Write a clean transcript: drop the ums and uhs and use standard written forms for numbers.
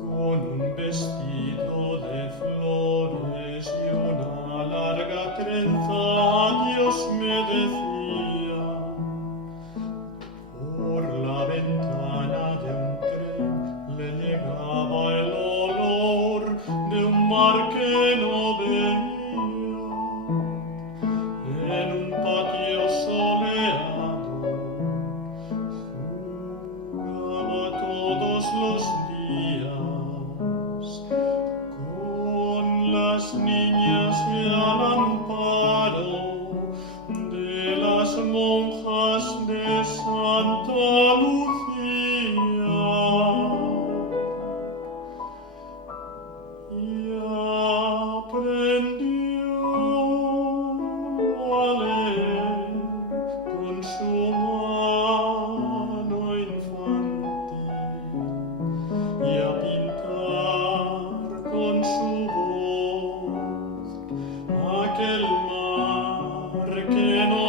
Con un vestido de flores y una larga trenza, Dios me decía. Por la ventana de un tren le llegaba el olor de un mar que no veía. En un patio soleado jugaba todos los días con las niñas y al amparo de las monjas de Santa Lucía. Y aprendió a leer con su mano infantil y a pintar con su voz aquel mar que no